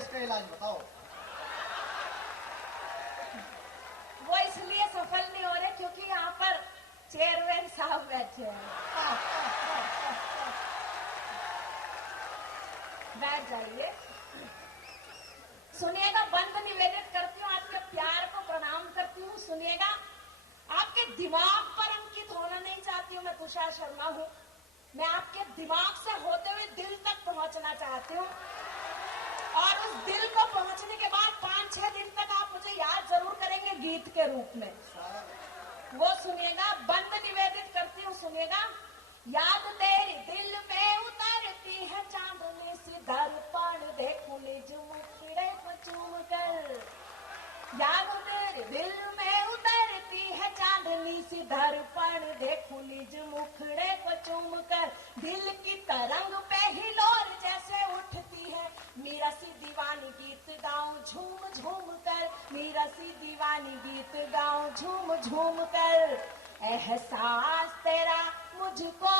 इसका इलाज बताओ। वो इसलिए सफल नहीं हो रहे क्योंकि यहाँ पर चेयरमैन साहब बैठे हैं। बैठ जाइए। सुनिएगा, बंद निवेदित करती हूँ, आपके प्यार को प्रणाम करती हूँ। सुनिएगा, आपके दिमाग पर अंकित होना नहीं चाहती हूँ। मैं तुषार शर्मा हूँ। मैं आपके दिमाग से होते हुए दिल तक पहुंचना चाहती हूँ, और उस दिल को पहुंचने के बाद 5-6 दिन तक आप मुझे याद जरूर करेंगे गीत के रूप में। वो सुनिएगा, बंद निवेदित करती हूँ। सुनिएगा, याद तेरी दिल में उतरती है चांदनी सी, दर्पण देखूं निज मुखड़े को चूम कर। याद तेरे दिल में उतरती है चांदनी सी, दर्पण देखूं निज मुखड़े को चूम कर। दिल की तरंग पे हिलोर जैसे उठती है, मीरा सी दीवानी गीत गाऊं झूम झूम कर। मीरा सी दीवानी गीत गाऊं झूम झूम कर। एहसास तेरा मुझको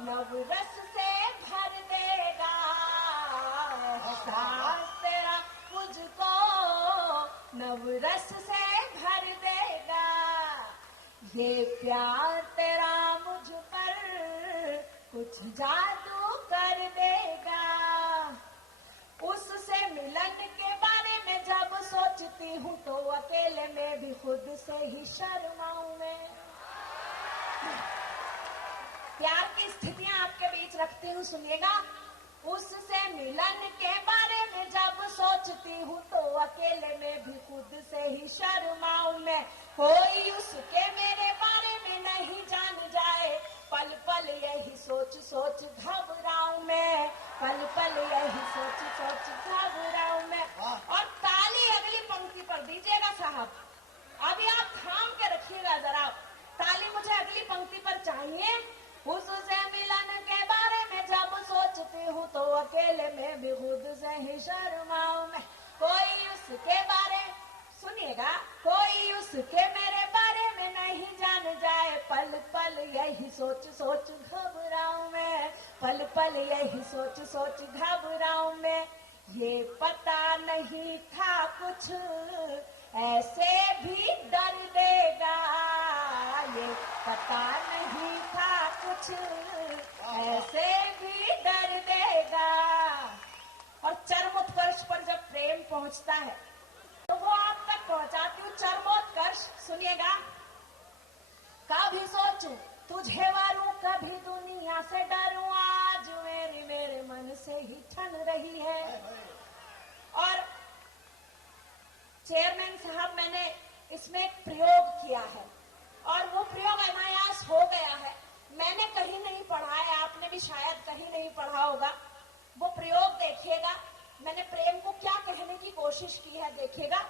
नवरस से भर देगा। एहसास तेरा मुझको नवरस से भर देगा। ये प्यार तेरा मुझ पर कुछ जादू कर देगा। उससे मिलन के बारे में जब सोचती हूँ तो अकेले में भी खुद से ही शर्माऊं मैं। प्यार की स्थितियां आपके बीच रखती हूँ। सुनिएगा, उससे मिलन के बारे में जब सोचती हूँ तो अकेले में भी खुद से ही शर्माऊं मैं। कोई उसके मेरे बारे में नहीं जान जाए, पल पल यही सोच सोच घबराऊं मैं। पल पल यही सोच सोच घबराऊं मैं। और ताली अगली पंक्ति पर दीजिएगा साहब। अभी आप थाम के रखिएगा जरा, ताली मुझे अगली पंक्ति पर चाहिए। उससे मिलन के बारे में जब सोचती हूँ तो अकेले में भी खुद से ही शर्माऊं मैं। कोई उसके बारे, सुनिएगा, कोई उसके मेरे बारे में नहीं जान जाए, पल पल यही सोच सोच घबराऊं मैं। पल पल यही सोच सोच घबराऊं मैं। ये पता नहीं था कुछ ऐसे भी डर देगा। ये पता नहीं था कुछ ऐसे भी डर देगा। और चरमोत्कर्ष पर जब प्रेम पहुंचता है तो वो आप तक पहुंचाती हूँ चरमोत्कर्ष। सुनिएगा, कभी सोचूं तुझे वारूं, कभी दुनिया से डरूं, आज मेरे मन से ही ठन रही है। और चेयरमैन साहब, मैंने इसमें एक प्रयोग किया है और वो प्रयोग अनायास हो गया है। मैंने कहीं नहीं पढ़ा है, आपने भी शायद कहीं नहीं पढ़ा होगा। वो प्रयोग देखिएगा, मैंने प्रेम को क्या कहने की कोशिश की है, देखिएगा।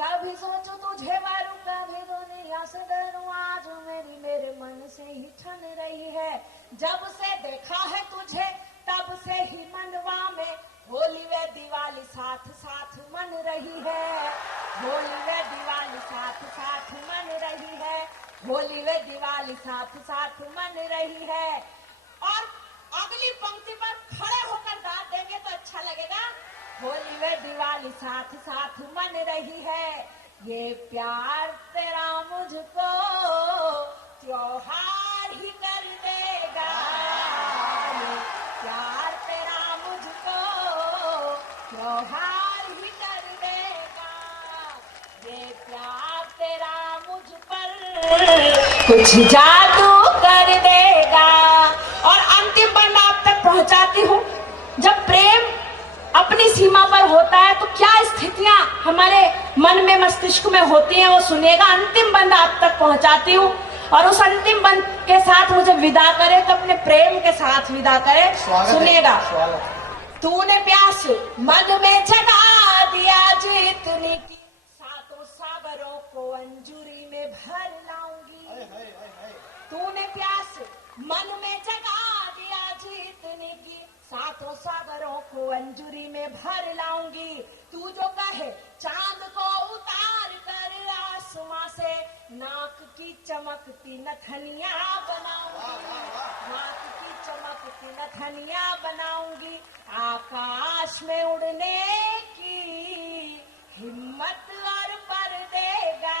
कभी सोचूं तुझे वारूं, कभी दुनिया से डरूं, आज मेरे मन से ही ठन रही है। जब से देखा है तुझे तब से ही मनवा में होली वे दिवाली साथ साथ मन रही है। होली वे दिवाली साथ साथ मन रही है। होली वे दिवाली साथ साथ मन रही है। और अगली पंक्ति पर खड़े होकर गा देंगे तो अच्छा लगेगा। होली वे दिवाली साथ साथ मन रही है। ये प्यार तेरा मुझको त्योहार ही कर देगा। ये प्यार तेरा मुझको त्योहार ही कर देगा। ये प्यार तेरा मुझ पर कुछ जादू कर देगा। और अंतिम बंद आप तक पहुंचाती हूँ। जब प्रेम अपनी सीमा पर होता है तो क्या स्थितियां हमारे मन में मस्तिष्क में होती हैं, वो सुनिएगा। अंतिम बंद आप तक पहुंचाती हूँ और उस अंतिम बंद के साथ मुझे विदा करे तो अपने प्रेम के साथ विदा करे। सुनिएगा, तूने प्यास मन में जगा दिया जितनी की, सातों सागरों को अंजुरी में भर लाऊंगी। तूने प्यास मन में जगा दिया जितनी की, सातों सागरों को अंजुरी में भर लाऊंगी। तू जो कहे चांद को उतार कर आसमां से, नाक की चमकती नथनिया बनाऊंगी। नाक की चमकती नथनिया बनाऊंगी, आकाश में उड़ने की हिम्मत और पर देगा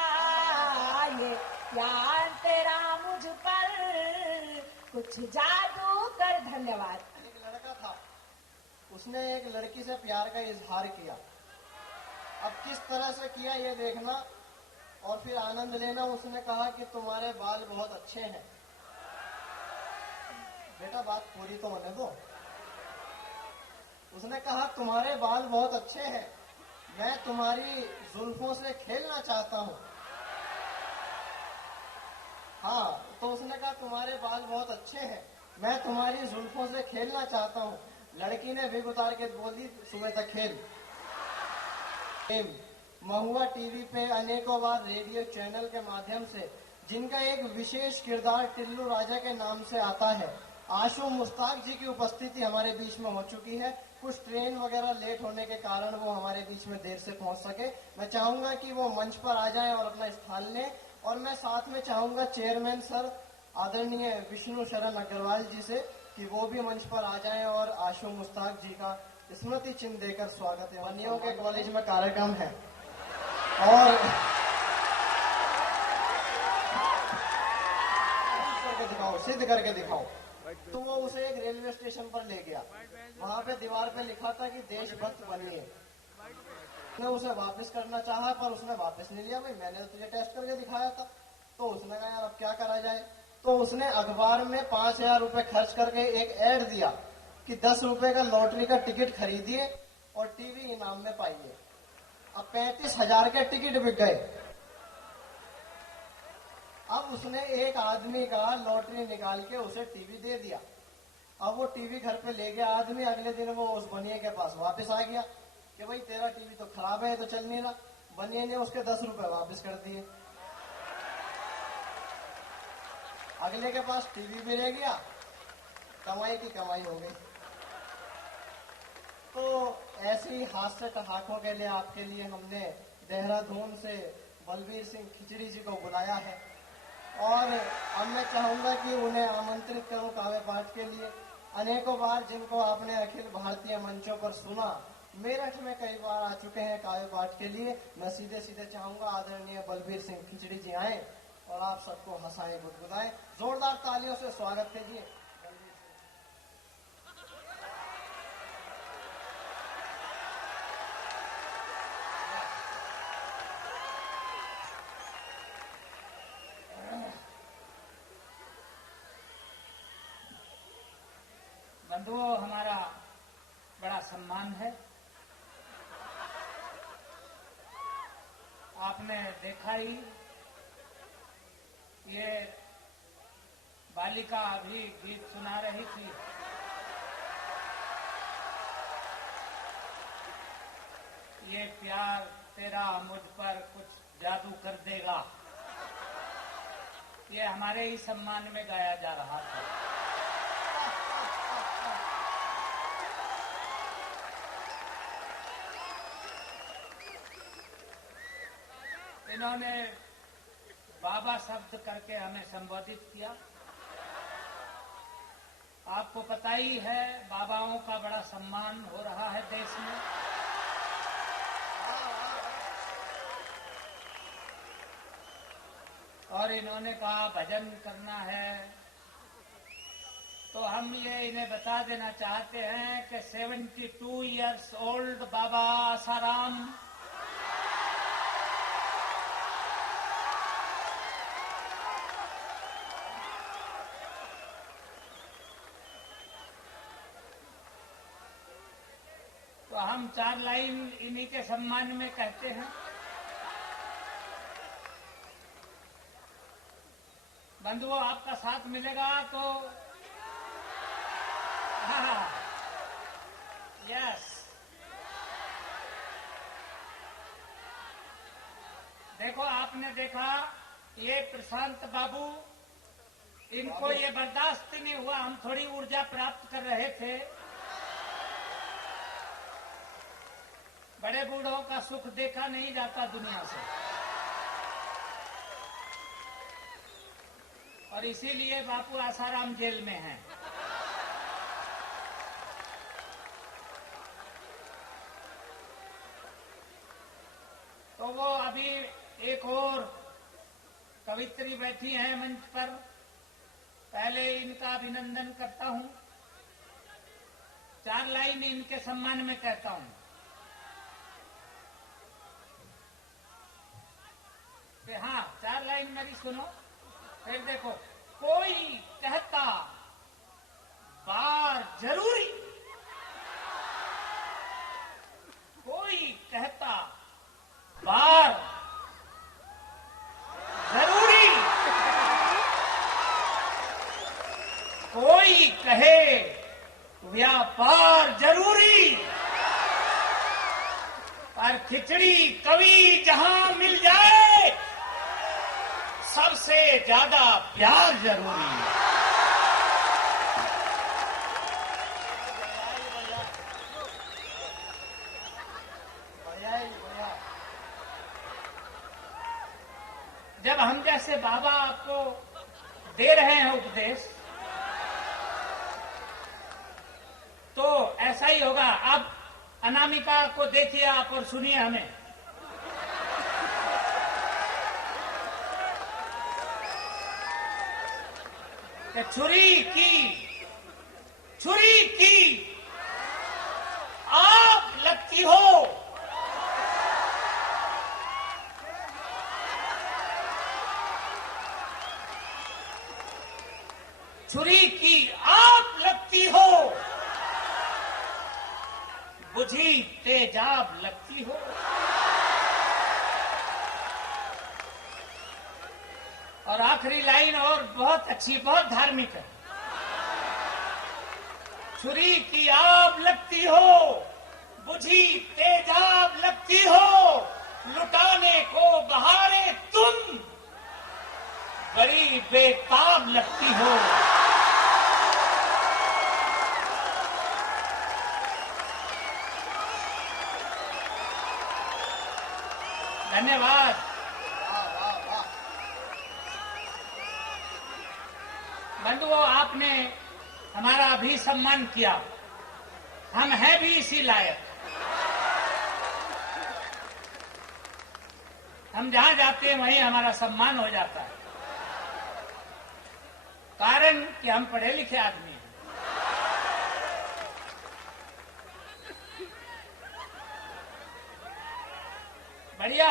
ये प्यार तेरा मुझ पर कुछ जादू कर। धन्यवाद। एक लड़का था, उसने एक लड़की से प्यार का इजहार किया। अब किस तरह से किया ये देखना और फिर आनंद लेना। उसने कहा कि तुम्हारे बाल बहुत अच्छे हैं। बेटा बात पूरी तो होने दो। उसने कहा तुम्हारे बाल बहुत अच्छे हैं, मैं तुम्हारी जुल्फों से खेलना चाहता हूँ। हाँ, तो उसने कहा तुम्हारे बाल बहुत अच्छे हैं, मैं तुम्हारी जुल्फों से खेलना चाहता हूँ। लड़की ने विग उतार के बोल दी सुबह तक खेल। महुआ टीवी पे अनेकों बार रेडियो चैनल के माध्यम से जिनका एक विशेष किरदार टिल्लू राजा के नाम से आता है, आशु मुश्ताक जी की उपस्थिति हमारे बीच में हो चुकी है। कुछ ट्रेन वगैरह लेट होने के कारण वो हमारे बीच में देर से पहुंच सके। मैं चाहूंगा कि वो मंच पर आ जाएं और अपना स्थान लें। और मैं साथ में चाहूंगा चेयरमैन सर आदरणीय विष्णु शरण अग्रवाल जी से कि वो भी मंच पर आ जाएं और आशु मुश्ताक जी का स्मृति चिन्ह देकर स्वागत है। बनियों के कॉलेज में कार्यक्रम है और सिद्ध करके दिखाओ। तो वो उसे एक रेलवे स्टेशन पर ले गया। वहां पे दीवार पे लिखा था कि देशभक्त बनिए। उसने उसे वापस करना चाहा पर उसने वापस नहीं लिया। भाई मैंने तो तुझे टेस्ट करके दिखाया था। तो उसने कहा यार अब क्या करा जाए। तो उसने अखबार में 5,000 रुपए खर्च करके एक ऐड दिया कि 10 रुपए का लॉटरी का टिकट खरीदिए और टीवी इनाम में पाइए। अब 35,000 के टिकट बिक गए। अब उसने एक आदमी का लॉटरी निकाल के उसे टीवी दे दिया। अब वो टीवी घर पे ले गया आदमी। अगले दिन वो उस बनिए के पास वापस आ गया कि भाई तेरा टीवी तो खराब है, तो चल नहीं रहा। बनिए ने उसके 10 रुपए वापस कर दिए। अगले के पास टीवी भी रह गया, कमाई की कमाई हो गई। तो ऐसी हास्य ठहाकों के लिए आपके लिए हमने देहरादून से बलबीर सिंह खिचड़ी जी को बुलाया है और अब मैं चाहूंगा कि उन्हें आमंत्रित करूं काव्य पाठ के लिए। अनेकों बार जिनको आपने अखिल भारतीय मंचों पर सुना, मेरठ में कई बार आ चुके हैं काव्य पाठ के लिए। मैं सीधे सीधे चाहूंगा आदरणीय बलबीर सिंह खिचड़ी जी आए और आप सबको हंसाएं, गुदगुदाएं। जोरदार तालियों से स्वागत कीजिए। बंधुओं, हमारा बड़ा सम्मान है। आपने देखा ही ये बालिका अभी गीत सुना रही थी। ये प्यार तेरा मुझ पर कुछ जादू कर देगा, ये हमारे ही सम्मान में गाया जा रहा था। इन्होंने बाबा शब्द करके हमें संबोधित किया। आपको पता ही है बाबाओं का बड़ा सम्मान हो रहा है देश में। और इन्होंने कहा भजन करना है, तो हम ये इन्हें बता देना चाहते हैं कि 72 इयर्स ओल्ड बाबा आसाराम तो हम 4 लाइन इन्हीं के सम्मान में कहते हैं। बंधुओं, आपका साथ मिलेगा तो यस। देखो, आपने देखा ये प्रशांत बाबू, इनको ये बर्दाश्त नहीं हुआ। हम थोड़ी ऊर्जा प्राप्त कर रहे थे। बड़े बूढ़ों का सुख देखा नहीं जाता दुनिया से, और इसीलिए बापू आसाराम जेल में हैं। वो अभी एक और कवित्री बैठी हैं मंच पर, पहले इनका अभिनंदन करता हूं, 4 लाइन इनके सम्मान में कहता हूं कि हाँ, 4 लाइन मेरी सुनो, फिर देखो। कोई कहता बार जरूरी, कोई कहता बार जरूरी, कोई कहे व्यापार जरूरी, पर खिचड़ी कवि जहां मिल जाए सबसे ज्यादा प्यार जरूरी है। जब हम जैसे बाबा आपको दे रहे हैं उपदेश, तो ऐसा ही होगा। अब अनामिका को देखिए आप और सुनिए हमें। कि छुरी की आप लगती हो, छुरी की आप लगती हो, बुझी तेजाब लगती हो। और आखिरी लाइन और बहुत अच्छी, बहुत धार्मिक है। छुरी की आप लगती हो, बुझी तेजाब लगती हो, लुटाने को बहारे तुम बड़ी बेताब लगती हो। धन्यवाद। बंधुओं, आपने हमारा भी सम्मान किया, हम हैं भी इसी लायक। हम जहां जाते हैं वहीं हमारा सम्मान हो जाता है, कारण कि हम पढ़े लिखे आदमी हैं। बढ़िया।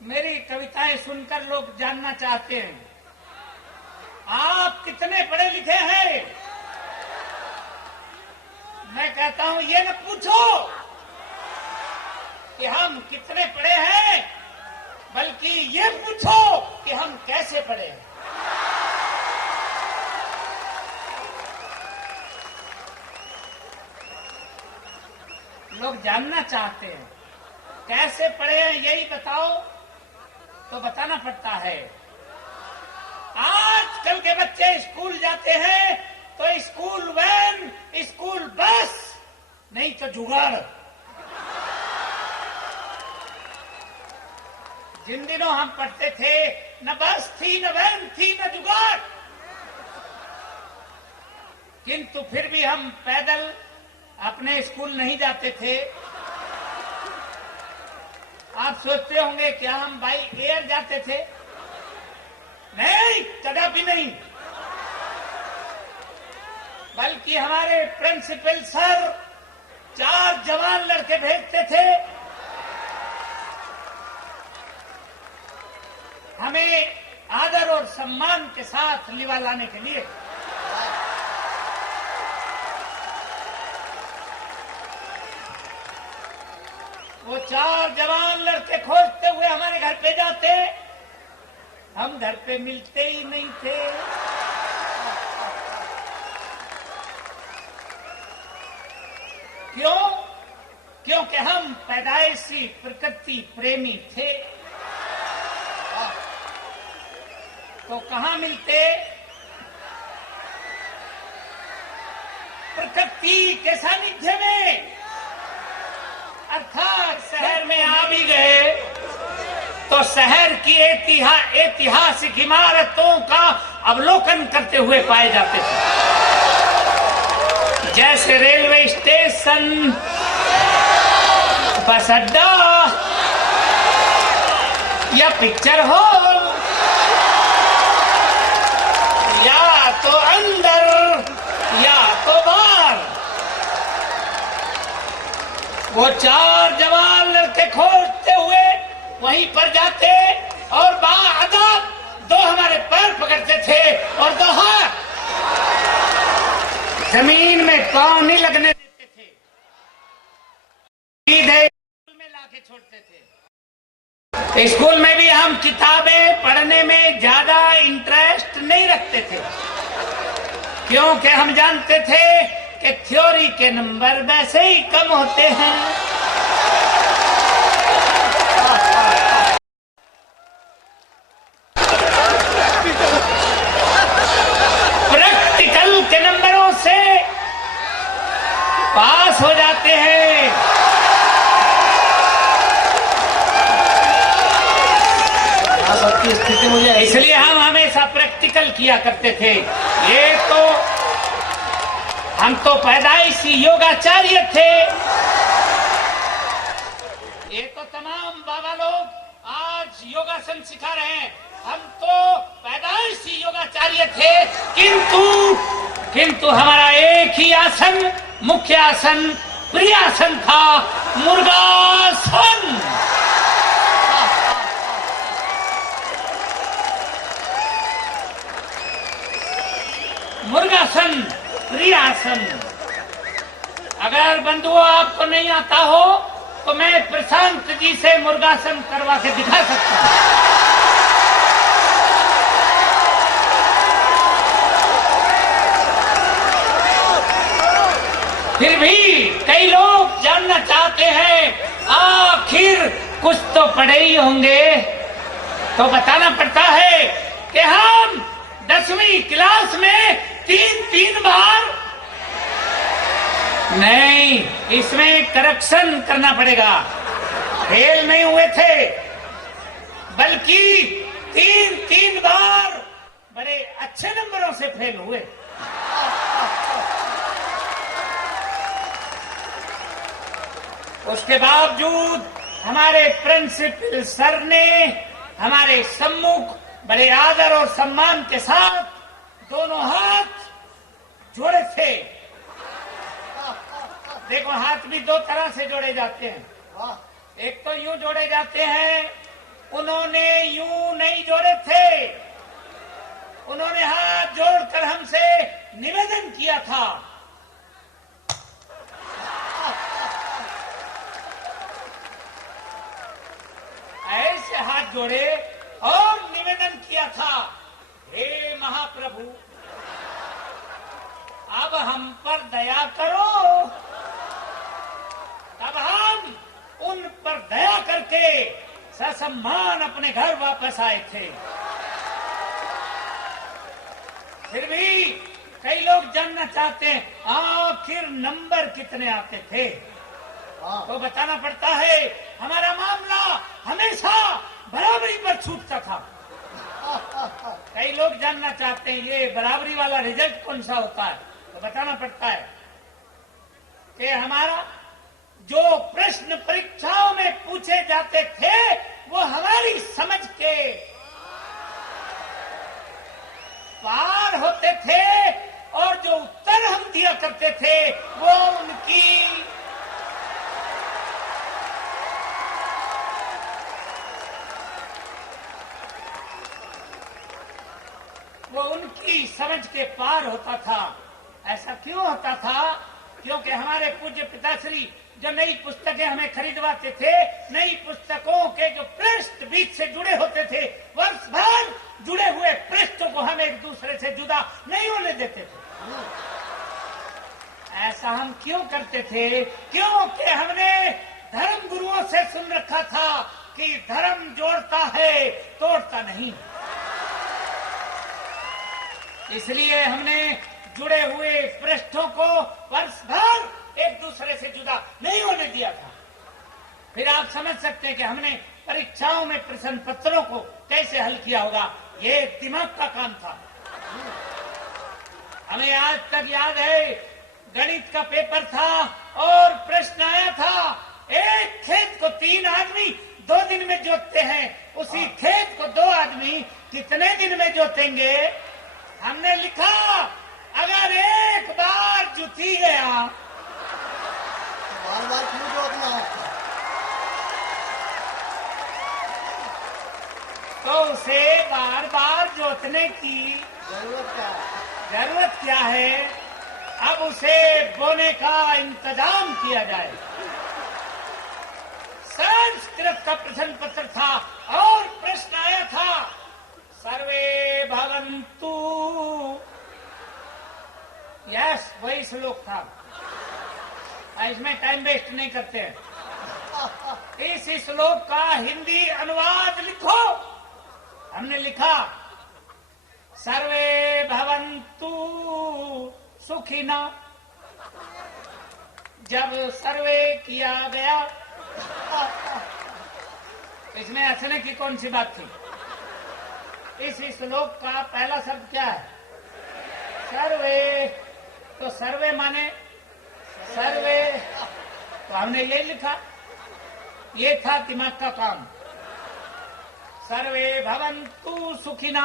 मेरी कविताएं सुनकर लोग जानना चाहते हैं आप कितने पढ़े लिखे हैं। मैं कहता हूं ये न पूछो कि हम कितने पढ़े हैं, बल्कि ये पूछो कि हम कैसे पढ़े हैं। लोग जानना चाहते हैं कैसे पढ़े हैं, यही बताओ तो बताना पड़ता है। आजकल के बच्चे स्कूल जाते हैं तो स्कूल वैन, स्कूल बस, नहीं तो जुगाड़। जिन दिनों हम पढ़ते थे न बस थी, न वैन थी, न जुगाड़, किंतु फिर भी हम पैदल अपने स्कूल नहीं जाते थे। आप सोचते होंगे क्या हम बाई एयर जाते थे? नहीं, कदापि नहीं। बल्कि हमारे प्रिंसिपल सर 4 जवान लड़के भेजते थे हमें आदर और सम्मान के साथ लिवा लाने के लिए। वो 4 जवान लड़के खोजते हुए हमारे घर पे जाते, हम घर पे मिलते ही नहीं थे। क्यों? क्योंकि हम पैदाइशी प्रकृति प्रेमी थे। तो कहाँ मिलते? प्रकृति के सानिध्य में, अर्थात शहर में आ भी गए तो शहर की ऐतिहासिक इमारतों का अवलोकन करते हुए पाए जाते थे। जैसे रेलवे स्टेशन, बस अड्डा या पिक्चर हॉल, या तो अंदर या तो बाहर, वो 4 जवान लड़के खोजते हुए वहीं पर जाते और बाअदब 2 हमारे पैर पकड़ते थे और 2 हाथ जमीन में पांव नहीं लगने देते थे, सीधे स्कूल में लाके छोड़ते थे। स्कूल में भी हम किताबें पढ़ने में ज्यादा इंटरेस्ट नहीं रखते थे, क्योंकि हम जानते थे कि थ्योरी के नंबर वैसे ही कम होते हैं। प्रैक्टिकल के नंबरों से पास हो जाते हैं। सबकी स्थिति मुझे इसलिए हम हमेशा प्रैक्टिकल किया करते थे। हम तो पैदाइशी योगाचार्य थे। ये तो तमाम बाबा लोग आज योगासन सिखा रहे हैं, हम तो पैदाइशी योगाचार्य थे। किंतु हमारा एक ही आसन, मुख्य आसन, प्रिय आसन था, मुर्गासन। मुर्गासन, प्रिय आसन। अगर बंधुओं आपको नहीं आता हो तो मैं प्रशांत जी से मुर्गासन करवा के दिखा सकता हूं। फिर भी कई लोग जानना चाहते हैं, आखिर कुछ तो पढ़े ही होंगे, तो बताना पड़ता है कि हम 10वीं क्लास में 3 बार नहीं, इसमें करेक्शन करना पड़ेगा, फेल नहीं हुए थे, बल्कि 3 बार बड़े अच्छे नंबरों से फेल हुए। उसके बावजूद हमारे प्रिंसिपल सर ने हमारे सम्मुख बड़े आदर और सम्मान के साथ दोनों हाथ जोड़े थे। देखो, हाथ भी 2 तरह से जोड़े जाते हैं। एक तो यूं जोड़े जाते हैं, उन्होंने यूं नहीं जोड़े थे, उन्होंने हाथ जोड़कर हमसे निवेदन किया था। ऐसे हाथ जोड़े और निवेदन किया था, हे महाप्रभु, अब हम पर दया करो। तब हम उन पर दया करके ससम्मान अपने घर वापस आए थे। फिर भी कई लोग जानना चाहते हैं, आखिर नंबर कितने आते थे, तो बताना पड़ता है, हमारा मामला हमेशा बराबरी पर छूटता था। कई लोग जानना चाहते हैं, ये बराबरी वाला रिजल्ट कौन सा होता है, तो बताना पड़ता है कि हमारा जो प्रश्न परीक्षाओं में पूछे जाते थे वो हमारी समझ के पार होते थे, और जो उत्तर हम दिया करते थे वो उनकी समझ के पार होता था। ऐसा क्यों होता था? क्योंकि हमारे पूज्य पिताश्री जो नई पुस्तकें हमें खरीदवाते थे, नई पुस्तकों के जो पृष्ठ बीच से जुड़े होते थे, वर्ष भर जुड़े हुए पृष्ठों को हम एक दूसरे से जुदा नहीं होने देते थे। ऐसा हम क्यों करते थे? क्योंकि हमने धर्म गुरुओं से सुन रखा था कि धर्म जोड़ता है, तोड़ता नहीं। इसलिए हमने जुड़े हुए पृष्ठों को वर्ष भर एक दूसरे से जुदा नहीं होने दिया था। फिर आप समझ सकते हैं कि हमने परीक्षाओं में प्रश्न पत्रों को कैसे हल किया होगा। ये दिमाग का काम था। हमें आज तक याद है, गणित का पेपर था और प्रश्न आया था, एक खेत को 3 आदमी 2 दिन में जोतते हैं, उसी खेत को 2 आदमी कितने दिन में जोतेंगे? हमने लिखा, अगर एक बार जुती गया बार क्यों जोतना है? तो उसे बार बार जोतने की जरूरत क्या है? अब उसे बोने का इंतजाम किया जाए। संस्कृत का प्रश्न पत्र था और प्रश्न आया था, सर्वे भवन्तु। यस, वही श्लोक था। इसमें टाइम वेस्ट नहीं करते हैं। इस श्लोक का हिंदी अनुवाद लिखो। हमने लिखा, सर्वे भवन्तु सुखिना। जब सर्वे किया गया, इसमें हंसने की कौन सी बात थी? इस श्लोक का पहला शब्द क्या है? सर्वे। तो सर्वे माने सर्वे, तो हमने ये लिखा, ये था दिमाग का काम। सर्वे भवन्तु सुखिना।